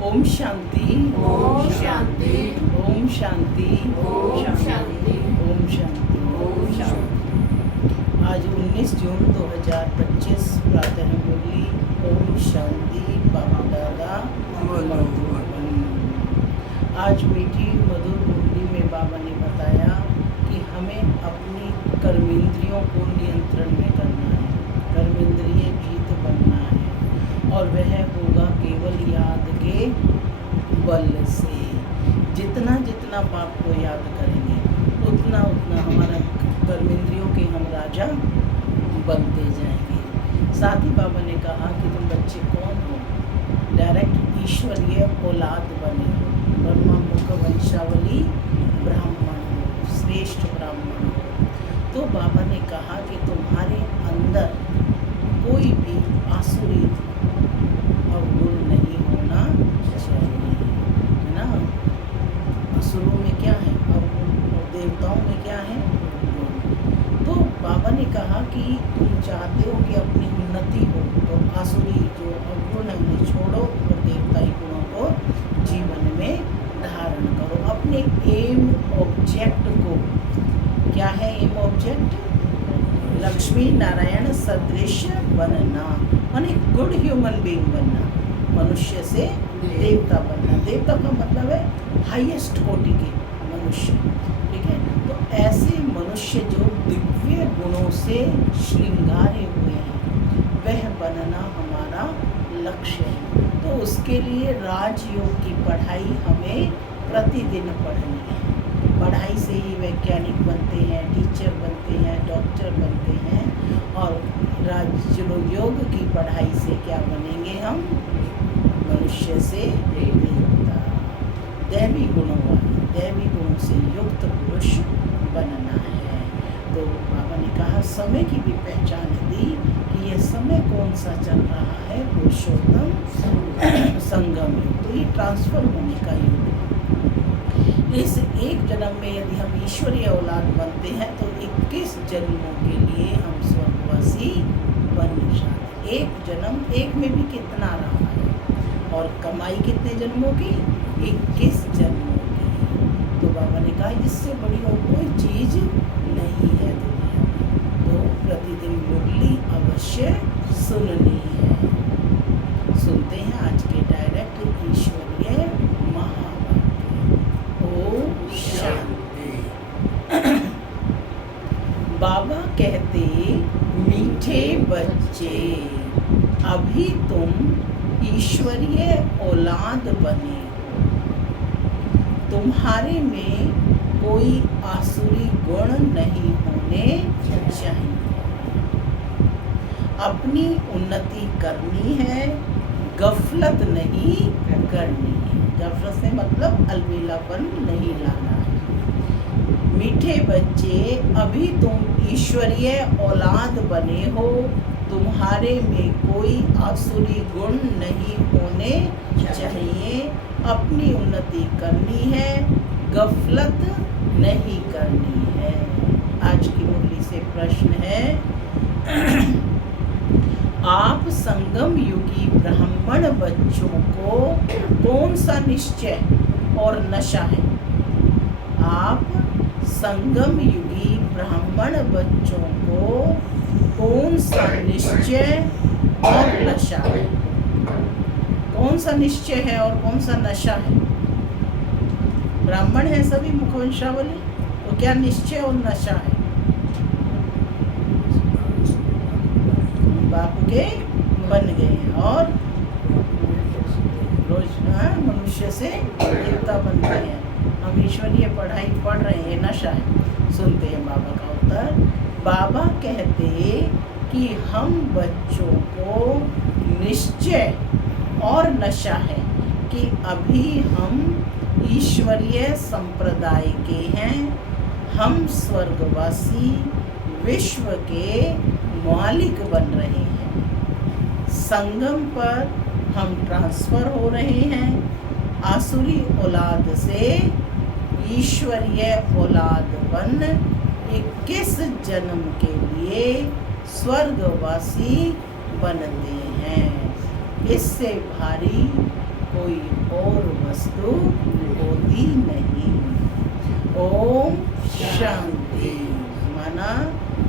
ओम शांति, ओम शांति, ओम शांति, ओम शांति, ओम शांति, ओम शांति। आज 19 जून 2025 प्रातः मुरली। ओम शांति। बाबा दादा मधुबन। आज मीठी मधुर मुरली में बाबा ने बताया कि हमें अपनी कर्मेंद्रियों को नियंत्रण में करना है, कर्मेंद्रिय जीत बनना है, और वह होगा केवल याद के बल से। जितना जितना पाप को याद करेंगे उतना उतना हमारा कर्मेंद्रियों के हम राजा बनते जाएंगे। साथ ही बाबा ने कहा कि तुम बच्चे कौन हो? डायरेक्ट ईश्वरीय औलाद बने हो, ब्रह्मा मुख वंशावली ब्राह्मण हो, श्रेष्ठ ब्राह्मण हो। तो बाबा ने कहा कि तुम्हारे अंदर कोई भी आसुरी अवगुण नहीं होना चाहिए, है ना। असुरों में क्या है अवगुण, और देवताओं में क्या है गुण। तो बाबा ने कहा कि तुम चाहते हो कि अपनी उन्नति हो, तो आसुरी जो अवगुण है उन्हें छोड़ो और देवताई गुणों को जीवन में धारण करो। अपने एम ऑब्जेक्ट को, क्या है एम ऑब्जेक्ट? लक्ष्मी नारायण सदृश बनना, माने गुड ह्यूमन बीइंग बनना, मनुष्य से देवता बनना। देवता का मतलब है हाईएस्ट कोटि के मनुष्य, ठीक है। तो ऐसे मनुष्य जो दिव्य गुणों से श्रृंगारे हुए हैं, वह बनना हमारा लक्ष्य है। तो उसके लिए राजयोग की पढ़ाई हमें प्रतिदिन पढ़नी है। पढ़ाई से ही वैज्ञानिक बनते हैं, टीचर बनते हैं, डॉक्टर बनते हैं, और राजयोग की पढ़ाई से क्या बनेंगे हम? मनुष्य से देवता, दैवी गुणों वाले, दैवी गुणों से युक्त पुरुष बनना है। तो बाबा ने कहा समय की भी पहचान दी कि यह समय कौन सा चल रहा है? पुरुषोत्तम संगम युग। तो ये ट्रांसफर होने का युग है। इस एक जन्म में यदि हम ईश्वरीय औलाद बनते हैं तो 21 जन्मों के लिए हम स्वर्गवासी बन जाते। एक जन्म, एक में भी कितना रहा है, और कमाई कितने जन्मों की? 21 जन्मों की। तो बाबा ने कहा इससे बड़ी और कोई चीज नहीं है दुनिया में। तो प्रतिदिन मुरली अवश्य सुननी है। सुनते हैं आज के डायरेक्ट ईश्वरीय महावाक्य। ओम शांति। बाबा कहते, मीठे बच्चे, अभी तुम ईश्वरीय औलाद बने हो। तुम्हारे में कोई आसुरी गुण नहीं होने चाहिए। अपनी उन्नति करनी है, गफलत नहीं करनी है। गफलत से मतलब अलबेलापन नहीं लाना है। मीठे बच्चे, अभी तुम ईश्वरीय औलाद बने हो, तुम्हारे में कोई आसुरी गुण नहीं होने चाहिए। अपनी उन्नति करनी है, गफलत नहीं करनी है। आज की मुरली से प्रश्न है, आप संगम युगी ब्राह्मण बच्चों को कौन सा निश्चय और नशा है? आप संगम युगी ब्राह्मण बच्चों को कौन सा निश्चय और नशा है? कौन सा निश्चय है और कौन सा नशा है? ब्राह्मण है सभी मुखवंशावली, तो क्या निश्चय और नशा है? बापू के बन गए हैं और रोज मनुष्य से देवता बन गए हैं। हम ईश्वरीय पढ़ाई पढ़ रहे हैं, नशा है। सुनते हैं बाबा का उत्तर। बाबा कहते कि हम बच्चों को निश्चय और नशा है कि अभी हम ईश्वरीय संप्रदाय के हैं, हम स्वर्गवासी विश्व के मालिक बन रहे हैं। संगम पर हम ट्रांसफर हो रहे हैं, आसुरी औलाद से ईश्वरीय औलाद बन 21 जन्म के लिए स्वर्गवासी बनते हैं। इससे भारी कोई और वस्तु होती नहीं। ओम शांति। माना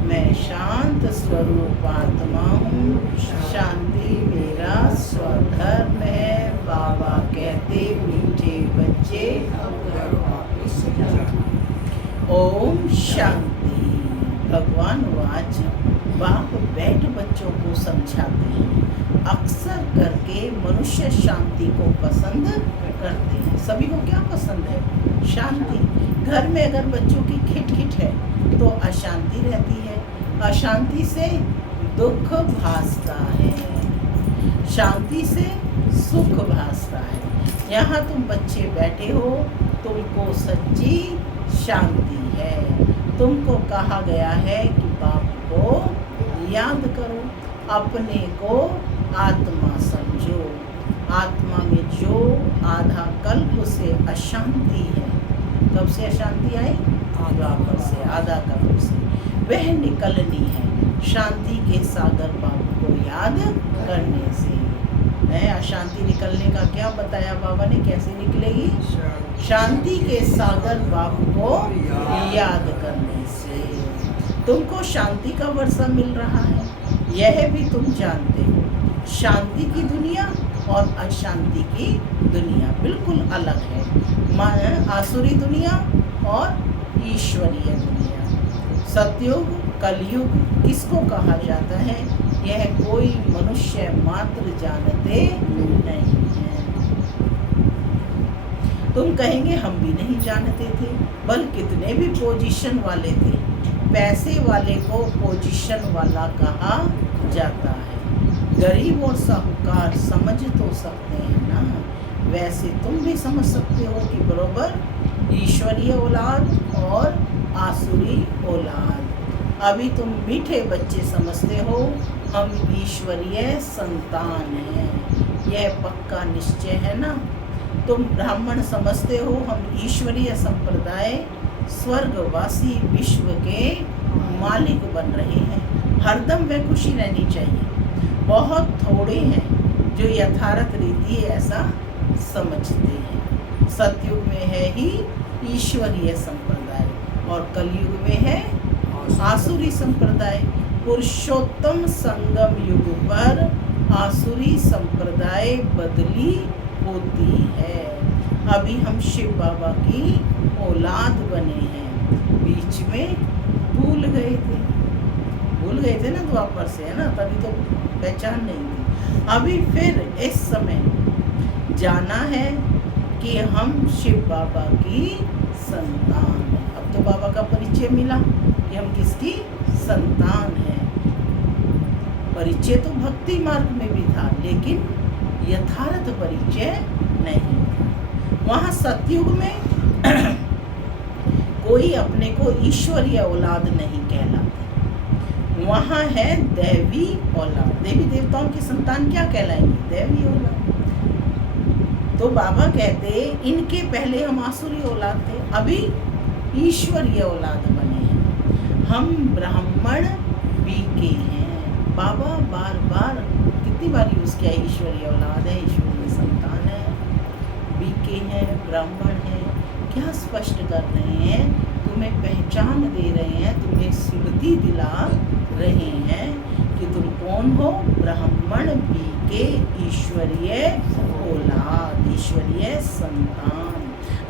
मैं शांत स्वरूप आत्मा हूँ, शांति मेरा स्वधर्म है। बाबा कहते मीठे बच्चे घर वापस जाओ। ओम शांति। भगवान वाच बाप बैठ बच्चों को समझाते हैं। अक्सर करके मनुष्य शांति को पसंद करते हैं। सभी को क्या पसंद है? शांति। घर में अगर बच्चों की खिटखिट है तो अशांति रहती है, अशांति से दुख भासता है, शांति से सुख भासता है। यहाँ तुम बच्चे बैठे हो, तुमको सच्ची शांति है। तुमको कहा गया है कि बाप को याद करो, अपने को आत्मा समझो। आत्मा में जो आधा कल्प से अशांति है, कब से अशांति आई? द्वापर से, आधा कल्प से, वह निकलनी है शांति के सागर बाबा को याद करने से। अशांति निकलने का क्या बताया बाबा ने, कैसे निकलेगी? शांति के सागर बाबा को याद करने से। तुमको शांति का वर्षा मिल रहा है, यह भी तुम जानते हो। शांति की दुनिया और अशांति की दुनिया बिल्कुल अलग है। आसुरी दुनिया और ईश्वरीय दुनिया। सतयुग, कलयुग किसको कहा जाता है, यह कोई मनुष्य मात्र जानते नहीं है। तुम कहेंगे हम भी नहीं जानते थे, बल कितने भी पोजीशन वाले थे। पैसे वाले को पोजीशन वाला कहा जाता है। गरीब और साहूकार समझ तो सकते हैं ना, वैसे तुम भी समझ सकते हो कि बरोबर ईश्वरीय औलाद और आसुरी औलाद। अभी तुम मीठे बच्चे समझते हो हम ईश्वरीय संतान हैं, यह पक्का निश्चय है ना। तुम ब्राह्मण समझते हो हम ईश्वरीय संप्रदाय स्वर्गवासी विश्व के मालिक बन रहे हैं। हरदम वह खुशी रहनी चाहिए। बहुत थोड़े हैं जो यथार्थ रीति ऐसा समझते हैं। सतयुग में है ही ईश्वरीय संप्रदाय और कलयुग में है आसुरी संप्रदाय। पुरुषोत्तम संगम युग पर आसुरी संप्रदाय बदली होती है। अभी हम शिव बाबा की औलाद बने हैं, बीच में भूल गए थे ना द्वापर से, है ना, तभी तो पहचान नहीं थी। अभी फिर इस समय जाना है कि हम शिव बाबा की संतान हैं। अब तो बाबा का परिचय मिला कि हम किसकी संतान हैं। परिचय तो भक्ति मार्ग में भी था, लेकिन यथार्थ परिचय नहीं था। वहाँ सतयुग में कोई अपने को ईश्वरीय औलाद नहीं कहलाते, वहाँ है दैवी औलाद। देवी देवताओं की संतान क्या कहलाएंगी? दैवी औलाद। तो बाबा कहते इनके पहले हम आसुरी औलाद थे, अभी ईश्वरीय औलाद बने हैं। हम ब्राह्मण बीके हैं। बाबा बार बार कितनी बार यूज़ किया, ईश्वरीय औलाद है, ईश्वरीय संतान है, बीके हैं, ब्राह्मण है। क्या स्पष्ट कर रहे हैं? तुम्हें पहचान दे रहे हैं, तुम्हें स्मृति दिला रहे हैं कि तुम कौन हो? ब्राह्मण बीके ईश्वरीय औलाद, ईश्वरीय संतान।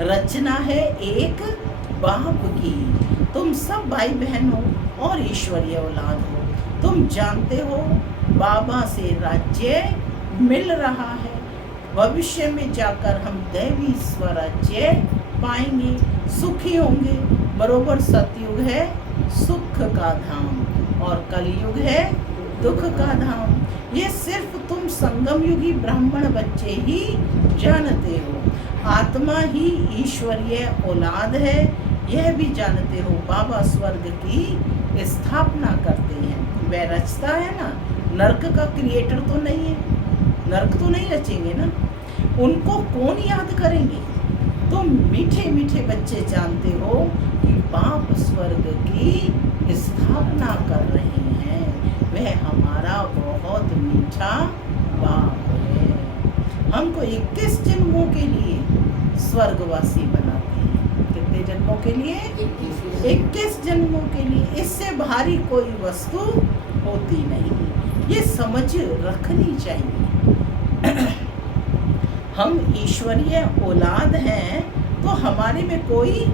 रचना है एक बाप की। तुम सब भाई बहन हो और ईश्वरीय औलाद हो। तुम जानते हो बाबा से राज्य मिल रहा है। भविष्य में जाकर हम दैवी स्वराज्य पाएंगे, सुखी होंगे। बरोबर सतयुग है सुख का धाम और कलयुग है दुख का धाम। ये सिर्फ तुम संगम युगी ब्राह्मण बच्चे ही जानते हो। आत्मा ही ईश्वरीय औलाद है, यह भी जानते हो। बाबा स्वर्ग की स्थापना करते हैं, वह रचता है ना। नर्क का क्रिएटर तो नहीं है, नर्क तो नहीं रचेंगे ना, उनको कौन याद करेंगे? तुम मीठे मीठे बच्चे जानते हो कि बाप स्वर्ग की स्थापना कर रहे हैं, वह हमारा बहुत मीठा बाप है। हमको 21 जन्मों के लिए स्वर्गवासी बनाते हैं। कितने जन्मों के लिए? 21 जन्मों के लिए। इससे भारी कोई वस्तु होती नहीं। ये समझ रखनी चाहिए। हम ईश्वरीय औलाद हैं तो हमारे में कोई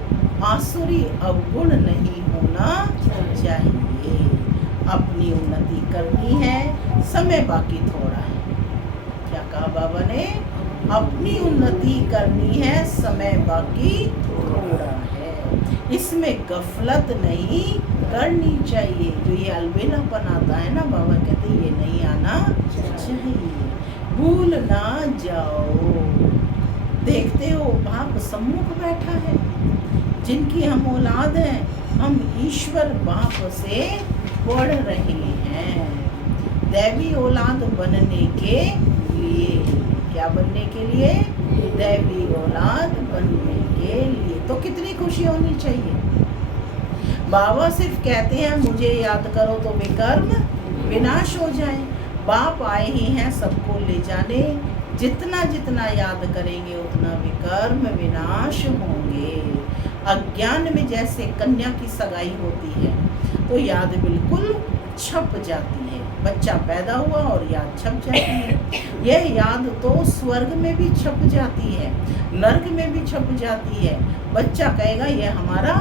आसुरी अवगुण नहीं होना चाहिए। अपनी उन्नति करनी है, समय बाकी थोड़ा है। क्या कहा बाबा ने? अपनी उन्नति करनी है, समय बाकी थोड़ा है। इसमें गफलत नहीं करनी चाहिए। जो ये अलबेलापन आता है ना, बाबा कहते ये नहीं आना चाहिए। भूल ना जाओ। देखते हो बाप सम्मुख बैठा है। जिनकी हम औलाद हैं, हम ईश्वर बाप से पढ़ रहे हैं। दैवी औलाद बनने के लिए। क्या बनने के लिए? दैवी औलाद बनने के लिए। तो कितनी खुशी होनी चाहिए। बाबा सिर्फ कहते हैं मुझे याद करो तो विकर्म विनाश हो जाए। बाप आए ही हैं सबको ले जाने। जितना जितना याद करेंगे उतना विकर्म विनाश होंगे। अज्ञान में जैसे कन्या की सगाई होती है तो याद बिल्कुल छप जाती है। बच्चा पैदा हुआ और याद छप जाती है। यह याद तो स्वर्ग में भी छप जाती है, नर्क में भी छप जाती है। बच्चा कहेगा यह हमारा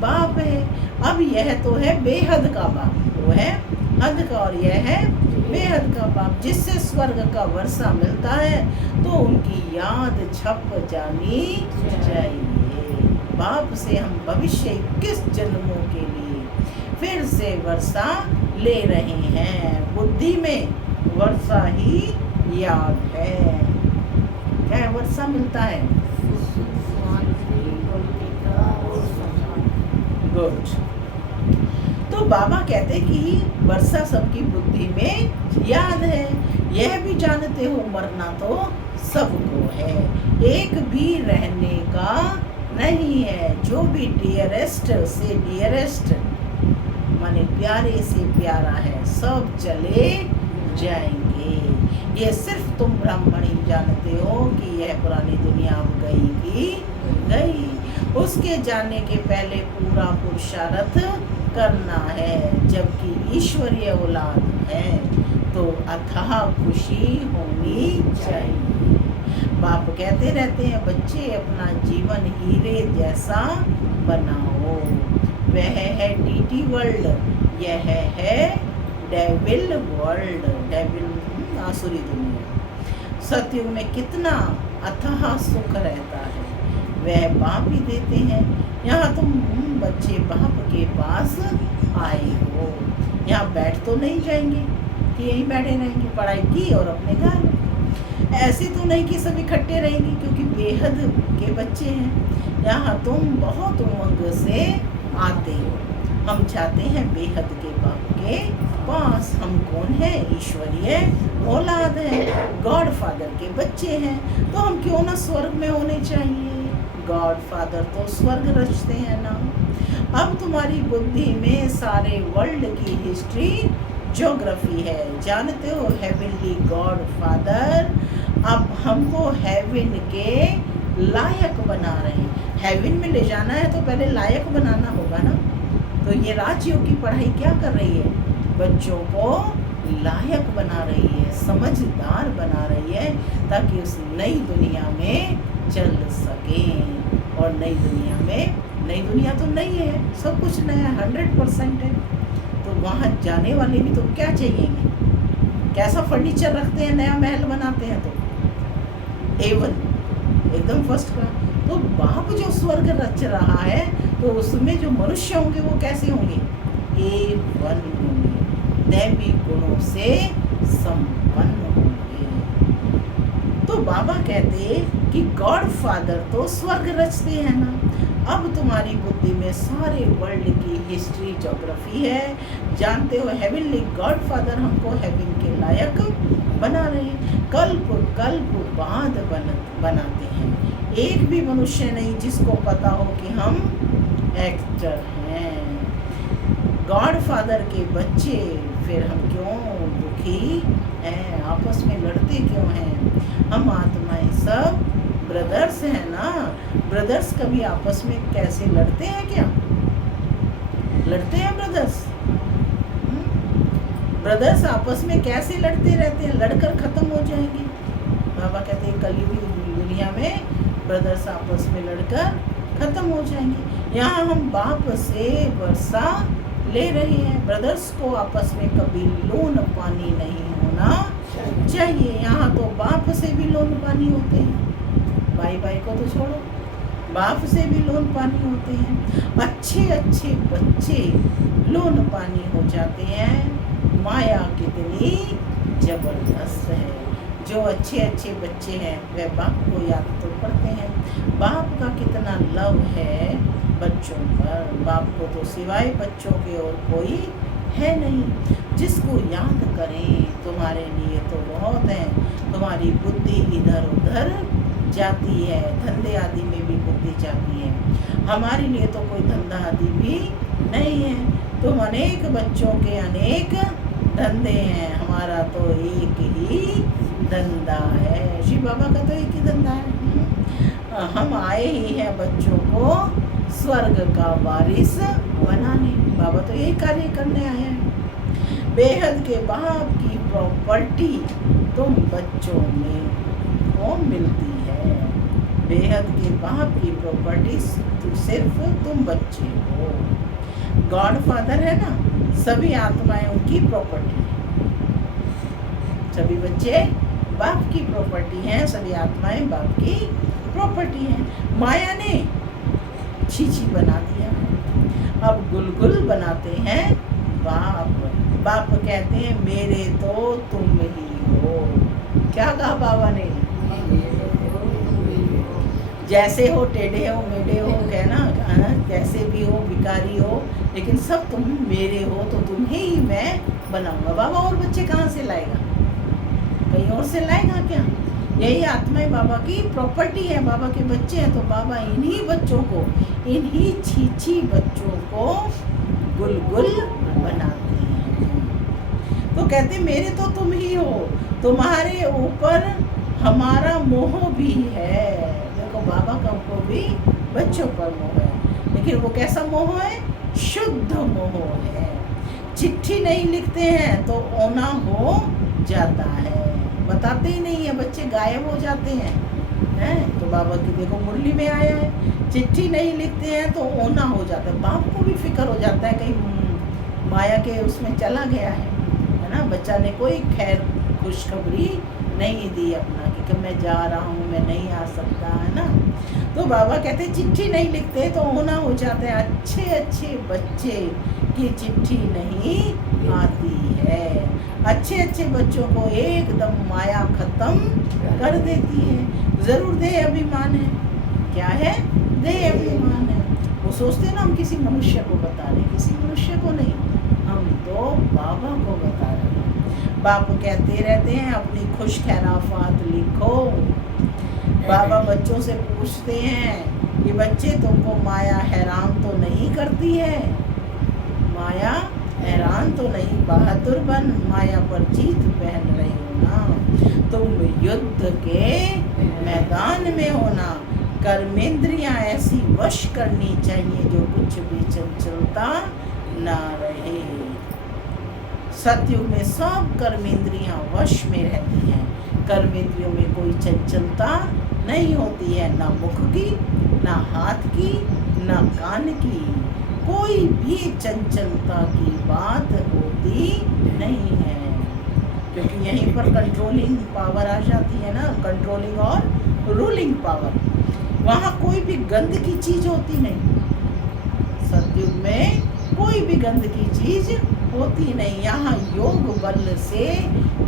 बाप है। अब यह तो है बेहद का बाप, वो है हद का, और यह है बेहद का बाप। जिससे स्वर्ग का वर्षा मिलता है तो उनकी याद छप जानी चाहिए। बाप से हम भविष्य 21 जन्मों के लिए फिर से वर्षा ले रहे हैं। बुद्धि में वर्षा ही याद है। क्या वर्षा मिलता है? गुड। तो बाबा कहते कि वर्षा सबकी बुद्धि में याद है। यह भी जानते हो मरना तो सबको है, एक भी रहने का नहीं है। जो भी डियरेस्ट से डियरेस्ट माने प्यारे से प्यारा है, सब चले जाएंगे। ये सिर्फ तुम ब्राह्मण ही जानते हो कि यह पुरानी दुनिया अब गई की गई। उसके जाने के पहले पूरा पुरुषार्थ करना है। जबकि ईश्वरीय औलाद है तो अथाह खुशी होनी चाहिए। बाप कहते रहते हैं बच्चे अपना जीवन हीरे जैसा बनाओ। वह है टीटी वर्ल्ड, यह है डेविल वर्ल्ड। डेविल आसुरी दुनिया। सतयुग में कितना अथाह सुख रहता है, वह बाप ही देते हैं। यहाँ तुम बच्चे बाप के पास आए हो। यहाँ बैठ तो नहीं जाएंगे कि यहीं बैठे रहेंगे, पढ़ाई की और अपने घर। ऐसे तो नहीं कि सब इकट्ठे रहेंगे, क्योंकि बेहद के बच्चे हैं। यहाँ तुम बहुत उमंग से आते हो। हम चाहते हैं बेहद के बाप के पास। हम कौन है? ईश्वरीय औलाद है, गॉड फादर के बच्चे हैं। तो हम क्यों ना स्वर्ग में होने चाहिए। गॉड फादर तो स्वर्ग रचते हैं ना। अब तुम्हारी बुद्धि में सारे वर्ल्ड की हिस्ट्री ज्योग्राफी है। जानते हो हेवनली गॉड फादर अब हमको हेवन के लायक बना रहे हैं। हेवन में ले जाना है तो पहले लायक बनाना होगा ना। तो ये राजयोग की पढ़ाई क्या कर रही है? बच्चों को लायक बना रही है, समझदार बना रही है, ताकि उस नई दुनिया में चल सकें। और नई दुनिया में, नई दुनिया तो नई है, सब कुछ नया 100% है। तो वहाँ जाने वाले भी तो क्या चाहिएंगे? कैसा फर्नीचर रखते हैं, नया महल बनाते हैं तो A1 एकदम फर्स्ट क्लास। तो बाप जो स्वर्ग रच रहा है तो उसमें जो मनुष्य होंगे वो कैसे होंगे? A1 होंगे, दैवी गुणों से संपन्न होंगे। तो बाबा कहते कि गॉड फादर तो स्वर्ग रचते हैं ना। अब तुम्हारी बुद्धि में सारे वर्ल्ड की हिस्ट्री ज्योग्राफी है। जानते हो हेवनली गॉड फादर हमको हेवन के लायक बना रहे हैं। कल्प कल्प बाद बनाते हैं। एक भी मनुष्य नहीं जिसको पता हो कि हम एक्टर हैं, गॉड फादर के बच्चे। फिर हम क्यों दुखी हैं, आपस में लड़ते क्यों हैं? हम आत्माएं सब ब्रदर्स हैं ना। ब्रदर्स कभी आपस में कैसे लड़ते हैं क्या? लड़ते हैं ब्रदर्स? ब्रदर्स आपस में कैसे लड़ते रहते हैं? लड़कर खत्म हो जाएंगे। बाबा कहते हैं कलयुगी दुनिया में ब्रदर्स आपस में लड़कर खत्म हो जाएंगे। यहाँ हम बाप से वर्षा ले रहे हैं। ब्रदर्स को आपस में कभी लोन पानी नहीं होना चाहिए। यहाँ तो बाप से भी लोन पानी होते हैं, भाई भाई को तो छोड़ो, बाप से भी लोन पानी होते हैं। अच्छे अच्छे बच्चे लोन पानी हो जाते हैं। माया कितनी जबरदस्त है। जो अच्छे अच्छे बच्चे हैं वह बाप को याद तो करते हैं। बाप का कितना लव है बच्चों पर। बाप को तो सिवाय बच्चों के और कोई है नहीं। जिसको याद करें तुम्हारे लिए तो बहुत है। तुम्हारी बुद्धि इधर उधर जाती है, धंधे आदि में भी बुद्धि जाती है। हमारे लिए तो कोई धंधा आदि भी नहीं है। तुम अनेक बच्चों के अनेक धंधे हैं, हमारा तो एक ही धंधा है। शिव बाबा का तो एक ही धंधा है। हम आए ही हैं बच्चों को स्वर्ग का वारिस बनाने। बाबा तो यही कार्य करने आए हैं। बेहद के बाप की प्रॉपर्टी तुम बच्चों में को मिलती है। बेहद के बाप की प्रॉपर्टी सिर्फ तुम बच्चे हो। गॉड फादर है ना, सभी आत्माएं उनकी प्रॉपर्टी है। सभी बच्चे बाप की प्रॉपर्टी हैं, सभी आत्माएं बाप की प्रॉपर्टी हैं। माया ने छीछी बना दिया है, अब गुलगुल बनाते हैं बाप। बाप कहते हैं मेरे तो तुम ही हो। क्या कहा बाबा ने? जैसे हो, टेढ़े हो, मेढ़े हो, कहना कैसे भी हो, भिखारी हो, लेकिन सब तुम मेरे हो, तो तुम्हें ही मैं बनाऊंगा। बाबा और बच्चे कहाँ से लाएगा? कहीं और से लाएगा क्या? यही आत्माएं बाबा की प्रॉपर्टी है, बाबा के बच्चे हैं। तो बाबा इन्हीं बच्चों को, इन्हीं छीछी बच्चों को गुलगुल बनाते हैं। तो कहते मेरे तो तुम ही हो, तुम्हारे ऊपर हमारा मोह भी है। देखो बाबा का को भी बच्चों पर मोह है, लेकिन वो कैसा मोह है? शुद्ध मोह है। चिट्ठी नहीं लिखते हैं तो ओना हो जाता है, बताते ही नहीं है, बच्चे गायब हो जाते हैं। तो बाबा की देखो मुरली में आया है, चिट्ठी नहीं लिखते हैं तो ओना हो जाता है। बाप को भी फिक्र हो जाता है कहीं माया के उसमें चला गया है ना। बच्चा ने कोई खैर खुशखबरी नहीं दी अपना कि मैं जा रहा हूँ, मैं नहीं आ सकता, है ना। तो बाबा कहते चिट्ठी नहीं लिखते तो ओना हो जाता है। अच्छे अच्छे बच्चे की चिट्ठी नहीं आती है। अच्छे अच्छे बच्चों को एकदम माया खत्म कर देती है। जरूर दे अभिमान है, क्या है? दे अभिमान है। वो सोचते हैं ना हम किसी मनुष्य को बता रहे, किसी मनुष्य को नहीं, हम तो बाबा को बता रहे हैं। बाप कहते रहते हैं अपनी खुश खैराफात लिखो। बाबा बच्चों से पूछते हैं कि बच्चे तुमको माया हैरान तो नहीं करती है? माया हैरान तो नहीं, बहादुर बन, माया पर जीत पहन रहे हो ना। तुम युद्ध के मैदान में हो ना। कर्मेंद्रियां ऐसी वश करनी चाहिए जो कुछ भी चंचलता ना रहे। सतयुग में सब कर्मेंद्रियां वश में रहती हैं। कर्मेंद्रियों में कोई चंचलता नहीं होती है, ना मुख की, ना हाथ की, ना कान की। कोई भी चंचलता की बात होती नहीं है, क्योंकि यहीं पर कंट्रोलिंग पावर आ जाती है ना, कंट्रोलिंग और रूलिंग पावर। वहाँ कोई भी गंद की चीज होती नहीं। सतयुग में कोई भी गंद की चीज होती नहीं। यहाँ योग बल से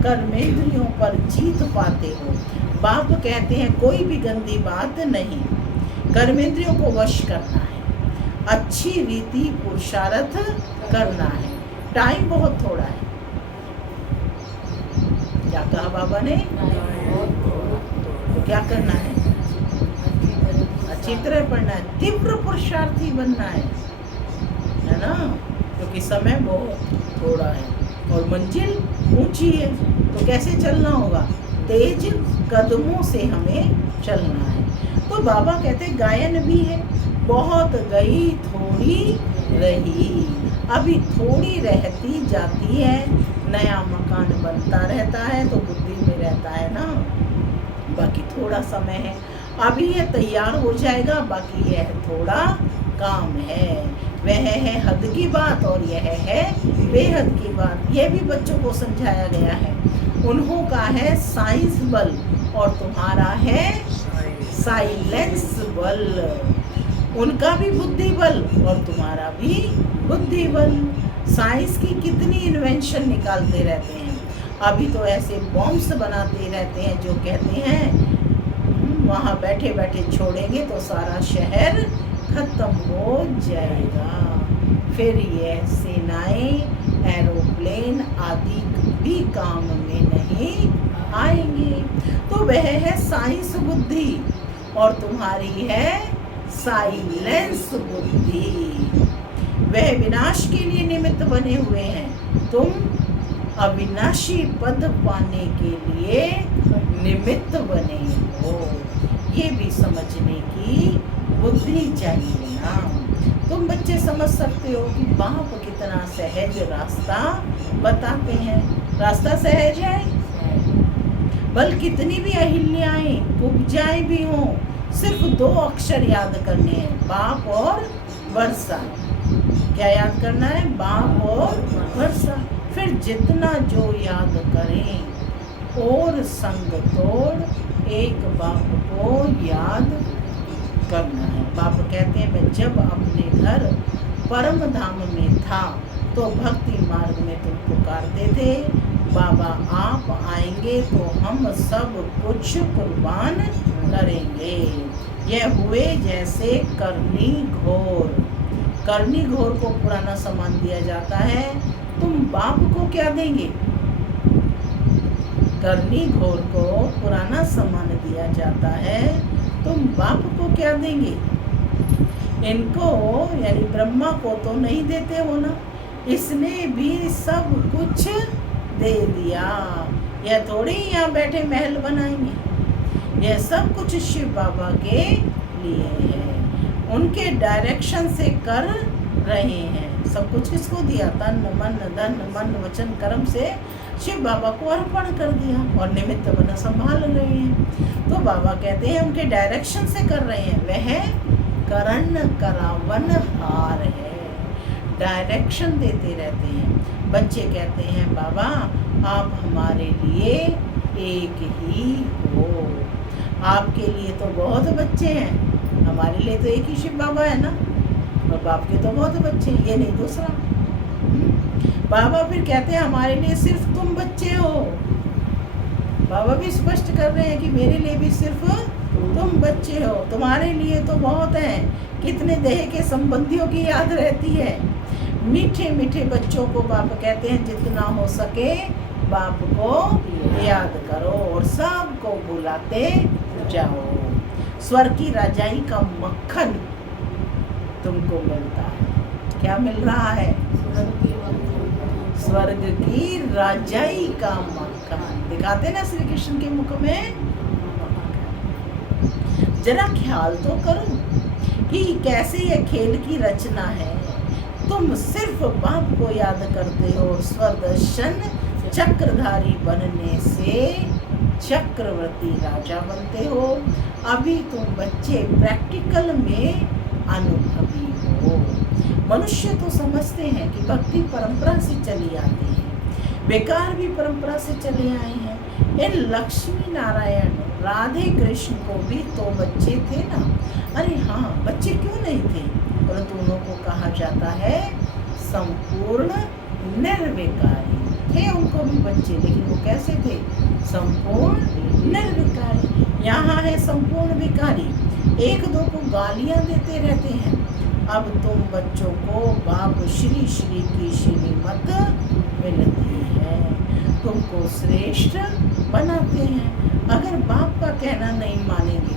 कर्मेंद्रियों पर जीत पाते हो। बाप कहते हैं कोई भी गंदी बात नहीं, कर्मेंद्रियों को वश करना है, अच्छी रीति पुरुषार्थ करना है। टाइम बहुत थोड़ा है। क्या कहा बाबा ने? तो क्या करना है? अच्छी तरह पढ़ना है, तीव्र पुरुषार्थी बनना है ना, क्योंकि समय बहुत थोड़ा है और मंजिल ऊंची है। तो कैसे चलना होगा? तेज कदमों से हमें चलना है। तो बाबा कहते गायन भी है, बहुत गई थोड़ी रही, अभी थोड़ी रहती जाती है, नया मकान बनता रहता है तो बुद्धि में रहता है ना, बाकी थोड़ा समय है, अभी ये तैयार हो जाएगा, बाकी यह थोड़ा काम है। वह है हद की बात और यह है बेहद की बात। यह भी बच्चों को समझाया गया है। उन्हों का है साइंस बल और तुम्हारा है साइलेंस बल। उनका भी बुद्धि बल और तुम्हारा भी बुद्धि बल। साइंस की कितनी इन्वेंशन निकालते रहते हैं, अभी तो ऐसे बॉम्ब्स बनाते रहते हैं जो कहते हैं वहाँ बैठे बैठे छोड़ेंगे तो सारा शहर खत्म हो जाएगा। फिर यह सेनाएं एरोप्लेन आदि भी काम में नहीं आएंगे। तो वह है साइंस बुद्धि और तुम्हारी है साइलेंस बुद्धि। वह विनाश के लिए निमित्त बने हुए हैं, तुम अविनाशी पद पाने के लिए निमित्त बने हो। ये भी समझने की बुद्धि चाहिए ना। तुम बच्चे समझ सकते हो कि बाप कितना सहज रास्ता बताते हैं। रास्ता सहज है, बल कितनी भी अहिल्याएं कुब्जाएं भी हों, सिर्फ 2 अक्षर याद करने हैं, बाप और वर्षा। क्या याद करना है? बाप और वर्षा। फिर जितना जो याद करें, और संग तोड़ एक बाप को याद करना है। बाप कहते हैं मैं जब अपने घर परम धाम में था तो भक्ति मार्ग में तुम पुकारते थे, बाबा आप आएंगे तो हम सब कुछ कुर्बान करेंगे। यह हुए जैसे करनी घोर। करनी घोर को पुराना सामान दिया जाता है, तुम बाप को क्या देंगे? करनी घोर को पुराना सामान दिया जाता है, तुम बाप को क्या देंगे? इनको यानी ब्रह्मा को तो नहीं देते हो ना, इसने भी सब कुछ दे दिया। यह थोड़ी यहाँ बैठे महल बनाएंगे, यह सब कुछ शिव बाबा के लिए है, उनके डायरेक्शन से कर रहे हैं। सब कुछ किसको दिया? तन मन धन मन वचन कर्म से शिव बाबा को अर्पण कर दिया और निमित्त बना संभाल रहे हैं। तो बाबा कहते हैं उनके डायरेक्शन से कर रहे हैं, वह करण करावन हार है, डायरेक्शन देते रहते हैं। बच्चे कहते हैं बाबा आप हमारे लिए एक ही हो। आपके लिए तो बहुत बच्चे हैं, हमारे लिए तो एक ही शिव बाबा है ना, और बाप के तो बहुत बच्चे हैं, ये नहीं दूसरा। बाबा फिर कहते हैं हमारे लिए सिर्फ तुम बच्चे हो। बाबा भी स्पष्ट कर रहे हैं कि मेरे लिए भी सिर्फ तुम बच्चे हो, तुम्हारे लिए तो बहुत है। कितने देह के संबंधियों की याद रहती है। मीठे मीठे बच्चों को बाप कहते हैं जितना हो सके बाप को याद करो और सबको बुलाते जाओ। स्वर्ग की राजाई का मक्खन तुमको मिलता है। क्या मिल रहा है? स्वर्ग की राजाई का मक्खन दिखाते ना श्री कृष्ण के मुख में। जरा ख्याल तो करो कि कैसे ये खेल की रचना है। तुम सिर्फ बाप को याद करते हो, स्वरदर्शन चक्रधारी बनने से चक्रवर्ती राजा बनते हो। अभी तुम बच्चे प्रैक्टिकल में अनुभवी हो। मनुष्य तो समझते हैं कि भक्ति परंपरा से चली आती है, बेकार भी परंपरा से चले आए हैं। इन लक्ष्मी नारायण राधे कृष्ण को भी तो बच्चे थे ना। अरे हाँ, बच्चे क्यों नहीं थे, परंतु उन्हों को कहा जाता है संपूर्ण निर्विकारी। थे उनको भी बच्चे, लेकिन वो कैसे थे? संपूर्ण निर्विकारी। यहाँ है संपूर्ण विकारी, एक दो को गालियाँ देते रहते हैं। अब तुम बच्चों को बाप श्री श्री की श्रीमत मिलती है, तुमको श्रेष्ठ बनाते हैं। अगर बाप का कहना नहीं मानेंगे,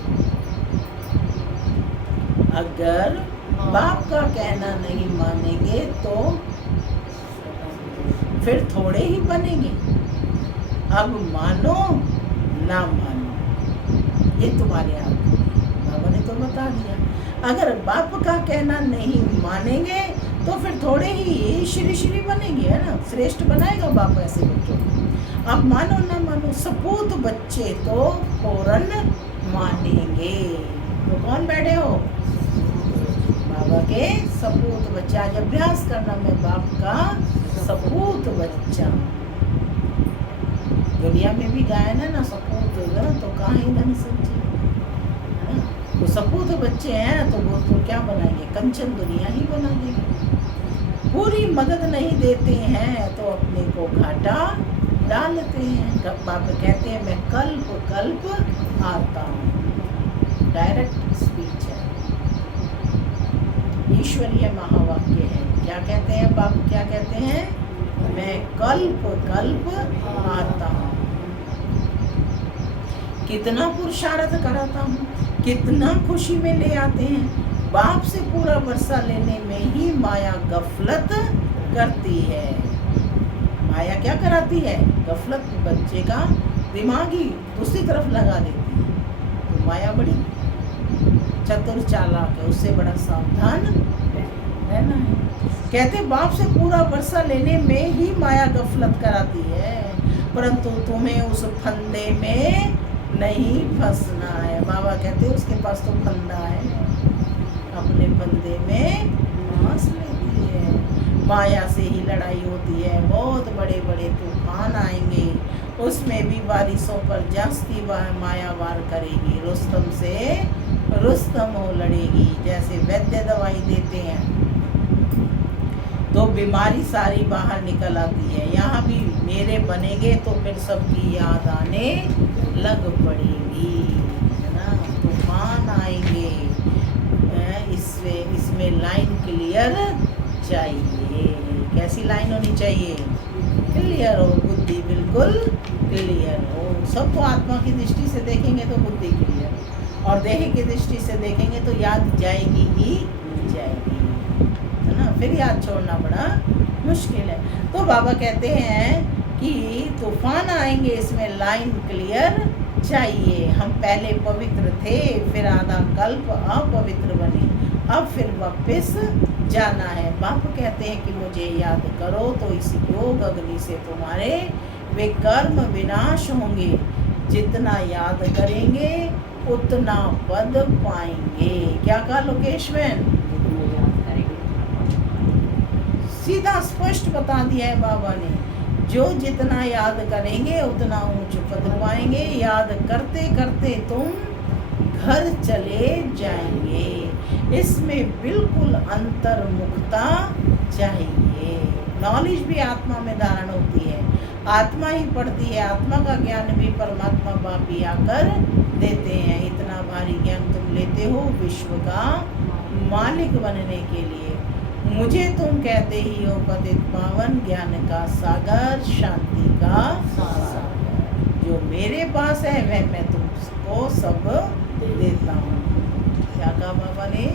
अगर बाप का कहना नहीं मानेंगे तो फिर थोड़े ही बनेंगे। अब मानो ना मानो, ये तुम्हारे हाथ में। बाबा ने तो बता दिया। अगर बाप का कहना नहीं मानेंगे तो फिर थोड़े ही श्री श्री बनेंगे, है ना, श्रेष्ठ बनाएगा बाप ऐसे बच्चों को। अब मानो ना मानो, सपूत बच्चे तो फौरन मानेंगे। तो कौन बैठे हो? बाबा के सपूत बच्चे। आज अभ्यास करना, मैं बाप का सपूत बच्चा। दुनिया में भी गायन है ना, सपूत तो कहाँ ही धन सच्ची, है ना। तो सपूत बच्चे हैं तो वो तो क्या बनाएंगे? कंचन दुनिया ही बना देंगे। पूरी मदद नहीं देते हैं तो अपने को घाटा डालते हैं। बाप कहते हैं मैं कल्प कल्प आता हूँ। डायरेक्ट स्पीच है, ईश्वरीय महावाक्य है। क्या कहते हैं बाप? क्या कहते हैं? मैं कल्प कल्प आता हूँ। कितना पुरुषार्थ कराता हूँ, कितना खुशी में ले आते हैं। बाप से पूरा वर्षा लेने में ही माया गफलत करती है। माया क्या कराती है? गफलत। बच्चे का दिमाग ही दूसरी तरफ लगा देती है। तो माया बड़ी चतुर चालाक है, उससे बड़ा सावधान रहना है। कहते बाप से पूरा वर्षा लेने में ही माया गफलत कराती है, परंतु तुम्हें उस फंदे में नहीं फंसना है। बाबा कहते उसके पास तो फंदा है, अपने फंदे में फंस लेती है। माया से ही लड़ाई होती है। बहुत बड़े बड़े तूफान आएंगे, उसमें भी बारिशों पर जास्ती माया वार करेगी। रुस्तम से रुस्तम हो लड़ेगी। जैसे वैद्य दवाई देते हैं तो बीमारी सारी बाहर निकल आती है। यहाँ भी मेरे बनेंगे तो फिर सबकी याद आने लग पड़ेगी, है ना। तूफान आएंगे, इसमें लाइन क्लियर चाहिए। कैसी लाइन होनी चाहिए? क्लियर हो, बुद्धि बिल्कुल क्लियर हो। सबको आत्मा की दृष्टि से देखेंगे तो बुद्धि क्लियर, और देह की दृष्टि से देखेंगे तो याद जाएगी ही जाएगी, है ना। फिर याद छोड़ना बड़ा मुश्किल है। तो बाबा कहते हैं कि तूफान आएंगे, इसमें लाइन क्लियर चाहिए। हम पहले पवित्र थे, फिर आधा कल्प अपवित्र बने, अब फिर वापस जाना है। बाप कहते हैं कि मुझे याद करो तो इस योग अग्नि से तुम्हारे वे कर्म विनाश होंगे। जितना याद करेंगे उतना पद पाएंगे। क्या कहा लोकेशवन? सीधा स्पष्ट बता दिया है बाबा ने, जो जितना याद करेंगे उतना ऊंच पद पाएंगे। याद करते करते तुम घर चले जाएंगे। इसमें बिल्कुल अंतर्मुखता चाहिए। नॉलेज भी आत्मा में धारण होती है, आत्मा ही पढ़ती है। आत्मा का ज्ञान भी परमात्मा बाप ही आकर देते हैं। इतना भारी ज्ञान तुम लेते हो विश्व का मालिक बनने के लिए। मुझे तुम कहते ही हो पतित पावन, ज्ञान का सागर, शांति का सागर। जो मेरे पास है वह मैं तुमको सब देता हूँ। क्या कहा बाबा ने?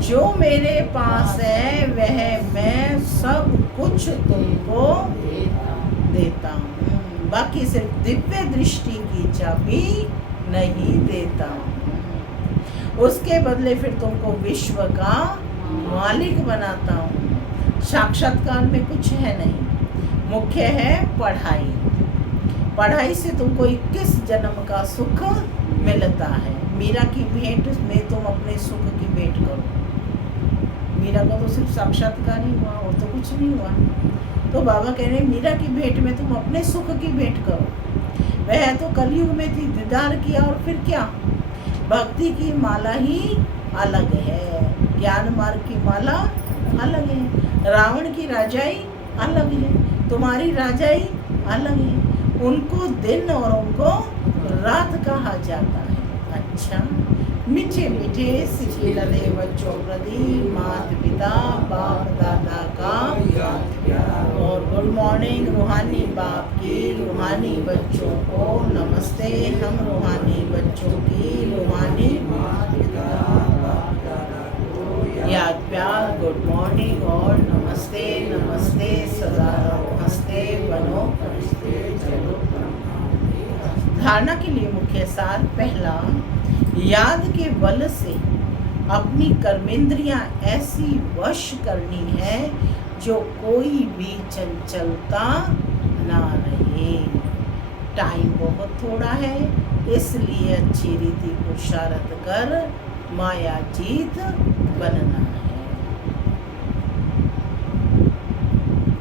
जो मेरे पास है वह मैं सब कुछ तुमको देता हूँ। बाकी सिर्फ दिव्य दृष्टि की चाबी नहीं देता हूँ। उसके बदले फिर तुमको विश्व का मालिक बनाता हूँ। साक्षात्कार में कुछ है नहीं, मुख्य है पढ़ाई। पढ़ाई से तुमको 21 जन्म का सुख मिलता है। मीरा की भेंट में तुम अपने सुख की भेंट करो। मीरा का तो सिर्फ साक्षात्कार ही हुआ और तो कुछ नहीं हुआ। तो बाबा कह रहे हैं मीरा की भेंट में तुम अपने सुख की भेंट करो। वह तो कलयुग में थी, दीदार किया और फिर क्या? भक्ति की माला ही अलग है, ज्ञान मार्ग की माला अलग है, रावण की राजाई अलग है, तुम्हारी राजाई अलग है। उनको दिन और उनको रात कहा जाता है। अच्छा, मीठे मीठे सिखी लदे बच्चों प्रति माता पिता बाप दादा का और गुड मॉर्निंग रूहानी बाप की, रूहानी बच्चों को नमस्ते। हम रूहानी बच्चों की रूहानी याद प्यार गुड मॉर्निंग और नमस्ते। नमस्ते, सदा रहो हंसते, बनो फरिश्ते, चलो धारणा के लिए मुख्य सार। पहला, याद के बल से अपनी कर्मेंद्रियां ऐसी वश करनी है जो कोई भी चंचलता ना रहे। टाइम बहुत थोड़ा है, इसलिए अच्छी रीति पुरुषार्थ कर माया जीत बनना है।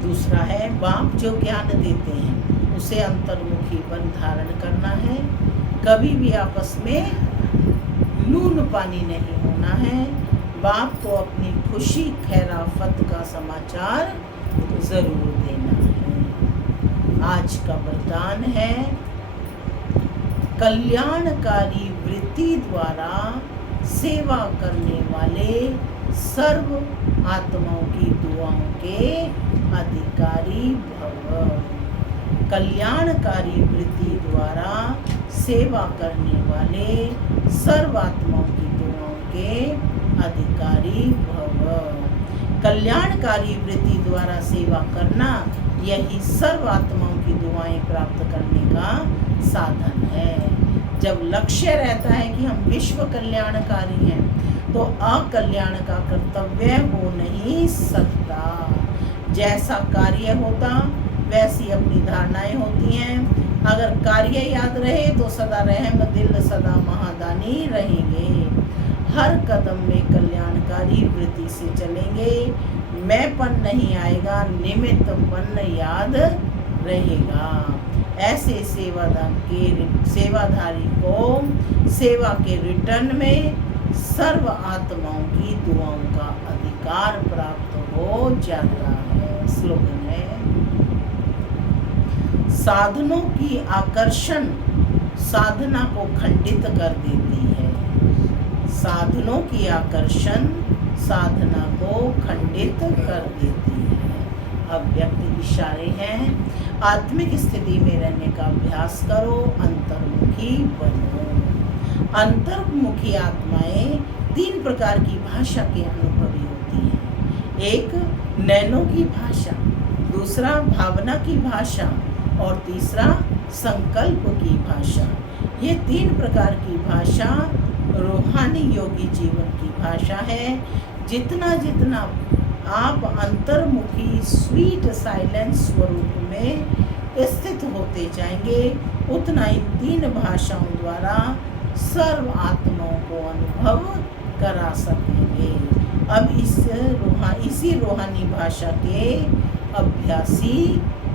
दूसरा है, बाप जो ज्ञान देते हैं उसे अंतर्मुखी बन धारण करना है। कभी भी आपस में लून पानी नहीं होना है। बाप को अपनी खुशी खैराफत का समाचार जरूर देना है। आज का वरदान है, कल्याणकारी वृत्ति द्वारा सेवा करने वाले सर्व आत्माओं की दुआओं के अधिकारी भव। कल्याणकारी वृत्ति द्वारा सेवा करने वाले सर्व आत्माओं की दुआओं के अधिकारी भव। कल्याणकारी वृत्ति द्वारा सेवा करना, यही सर्व आत्माओं की दुआएं प्राप्त करने का साधन है। जब लक्ष्य रहता है कि हम विश्व कल्याणकारी हैं, तो अकल्याण का कर्तव्य हो नहीं सकता। जैसा कार्य होता वैसी अपनी धारणाएं होती हैं। अगर कार्य याद रहे तो सदा रहम दिल सदा महादानी रहेंगे। हर कदम में कल्याणकारी वृत्ति से चलेंगे। मैंपन नहीं आएगा, निमित्तपन याद रहेगा। ऐसे सेवाधारी को सेवा के रिटर्न में सर्व आत्माओं की दुआओं का अधिकार प्राप्त हो जाता है। स्लोगन है, साधनों की आकर्षण साधना को खंडित कर देती है। साधनों की आकर्षण साधना को खंडित कर देती है। अव्यक्त इशारे हैं, आत्मिक स्थिति में रहने का अभ्यास करो, अंतर्मुखी बनो। अंतर्मुखी आत्माएं 3 प्रकार की भाषा के अनुभवी होती हैं। एक, नैनों की भाषा, दूसरा भावना की भाषा और तीसरा संकल्प की भाषा। ये 3 प्रकार की भाषा रूहानी योगी जीवन की भाषा है। जितना जितना आप अंतर्मुखी स्वीट साइलेंस स्वरूप में स्थित होते जाएंगे, उतना इन 3 भाषाओं द्वारा सर्व आत्माओं को अनुभव करा सकेंगे। अब इसी रूहानी भाषा के अभ्यासी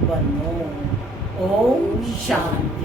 बनो। ओम शांति।